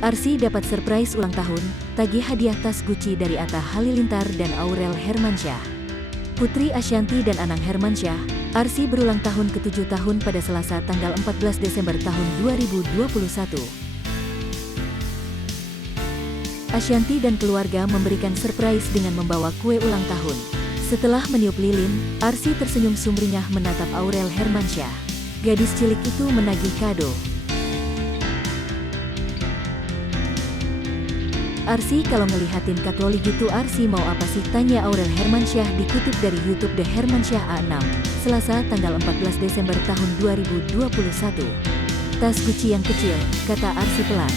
Arsy dapat surprise ulang tahun, tagih hadiah tas Gucci dari Atta Halilintar dan Aurel Hermansyah. Putri Ashanty dan Anang Hermansyah, Arsy berulang tahun ke-7 tahun pada Selasa tanggal 14 Desember tahun 2021. Ashanty dan keluarga memberikan surprise dengan membawa kue ulang tahun. Setelah meniup lilin, Arsy tersenyum sumringah menatap Aurel Hermansyah. Gadis cilik itu menagih kado. Arsy kalau ngelihatin Kak Loli gitu Arsy mau apa sih, tanya Aurel Hermansyah dikutip dari YouTube The Hermansyah A6, Selasa tanggal 14 Desember tahun 2021. Tas Gucci yang kecil, kata Arsy pelan.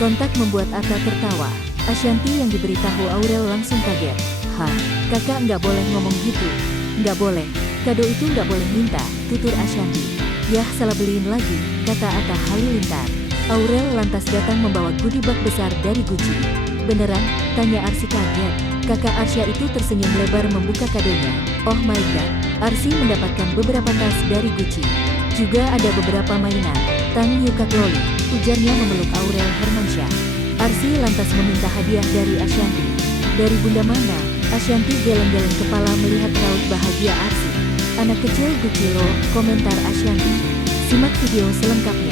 Sontak membuat Atta tertawa. Ashanty yang diberitahu Aurel langsung kaget. Hah, kakak nggak boleh ngomong gitu. Nggak boleh, kado itu nggak boleh minta, tutur Ashanty. Yah salah beliin lagi, kata Atta Halilintar. Aurel lantas datang membawa goodie bag besar dari Gucci. Beneran? Tanya Arsy kaget. Kakak Arsya itu tersenyum lebar membuka kadonya. Oh my god, Arsy mendapatkan beberapa tas dari Gucci. Juga ada beberapa mainan. Thank you Kak Loli, ujarnya memeluk Aurel Hermansyah. Arsy lantas meminta hadiah dari Ashanty. Dari bunda mana? Ashanty geleng-geleng kepala melihat raut bahagia Arsy. Anak kecil Gucci loh, komentar Ashanty. Simak video selengkapnya.